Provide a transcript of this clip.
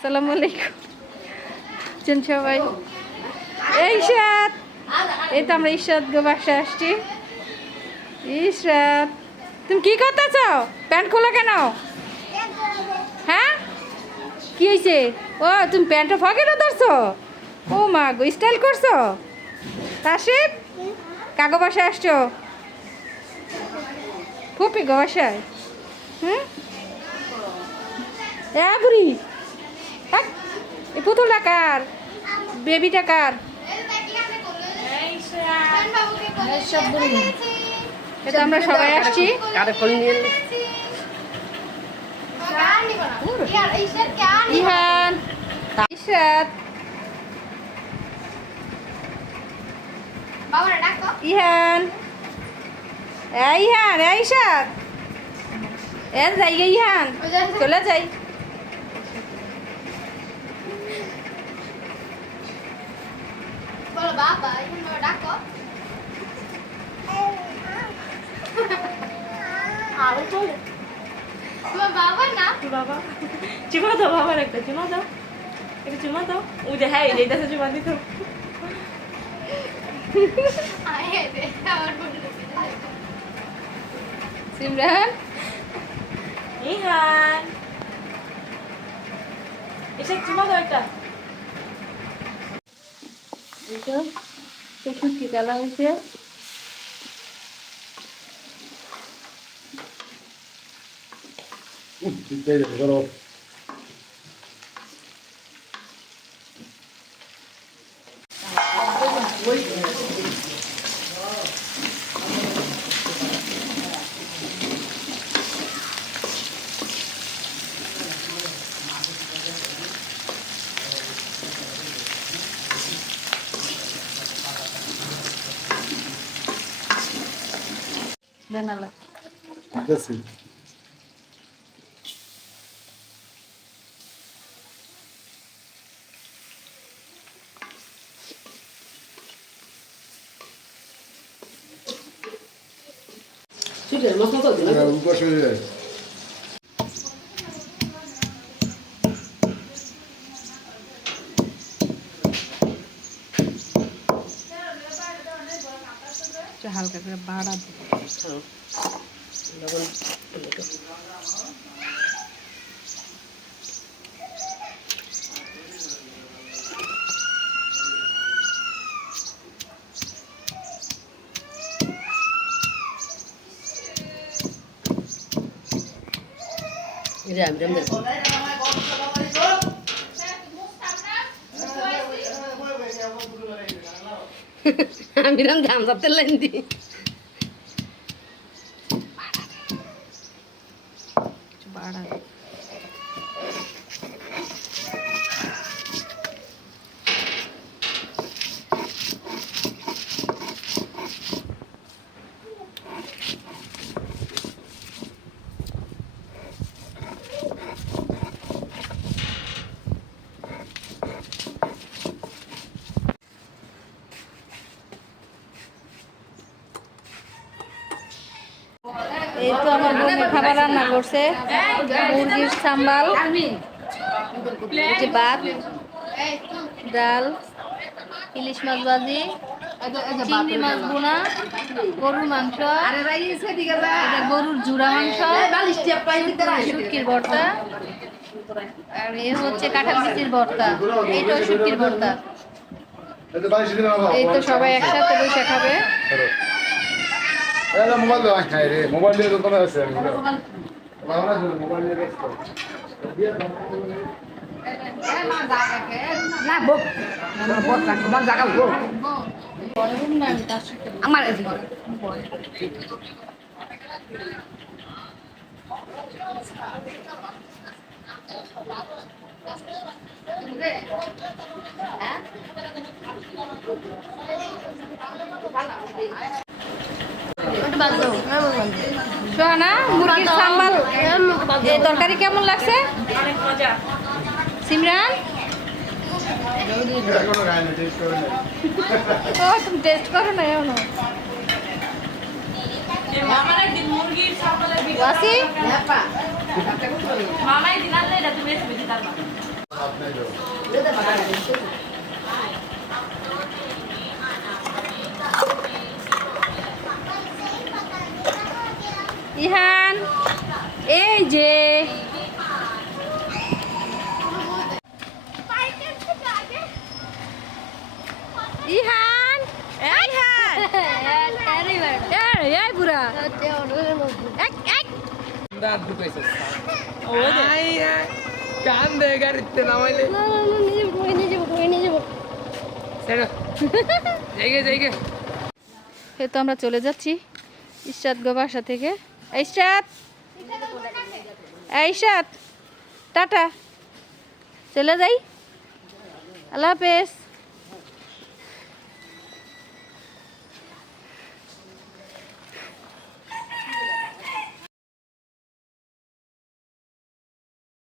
আসসালামু আলাইকুম চেন সবাই। এই ঈশাদ, এই তো আমরা ঈশাদ গো বাসায় আসছি। ঈশাদ, তুমি কি করতেছ? প্যান্ট খোলা কেন? হ্যাঁ, কি হয়েছে? ও তুমি প্যান্টটা পকেটে ধরছো? ও মা গো, স্টাইল করছো? তাসিফ, কাগো বাসায় আসছো? ফুপি গো বাসায়? হুম, বুড়ি এই পুতুলটা কার? বেবিটা কার? এটা আমরা সবাই আসছি। ইহান, ইশরাত, ইহান, ইহান, ঈশাদ, যাই গে ইহান, চলে যাই। বাবা এখানে ডাকো আরে চলে তোমার বাবা না তোর বাবা চুমা দাও, বাবার একটা চুমা দাও, একটা চুমা দাও। ও যে হ্যাঁ এইটাতে চুমা দিত। আয় রে আমার বন্ধু সিমরান, ইহান এসে চুমা দাও একটা। কি কালা হয়েছে? দেনালা হালকা করে বাড়া আমি রাম ধাম যাতে লাইন দি বাড়া এই তো আমার বোনে খাবার রান্না করছে, মুরগির সাম্বাল, এই যে ভাত, ডাল, ইলিশ মাছ ভাজি, চিংড়ি মাছ বোনা, গরুর মাংস, এটা গরুর জুড়া মাংস, শুটকির ভর্তা, আর এ হচ্ছে কাঁঠাল বিচির ভর্তা, এইটাও শুটকির ভর্তা। এই তো সবাই একসাথে বসে খাবে। মোবাইল দেওয়া খাই রে, মোবাইল দিয়ে দোকানে আছে মোবাইল দিয়ে ব্যস্ত আমার সোহানা, মুরগির সাম্বাল এই তরকারি কেমন লাগছে? সিমরান, ও তুমি টেস্ট করো না এমন ওয়াসি মামাই দিনালে এটা তুমি বেশি বেশি দাও। ইহান এই যে ইহান ইহান এই বুড়া এক এক দাঁত ঢুকাইছে ও দে কান দে গাড়িতে নামাইলে সেটা জায়গা জায়গা এ তো আমরা চলে যাচ্ছি ইশরাত গো বাসা থেকে ইশরাত ইশরাত টাটা চলে যাই আল্লাহ হাফেজ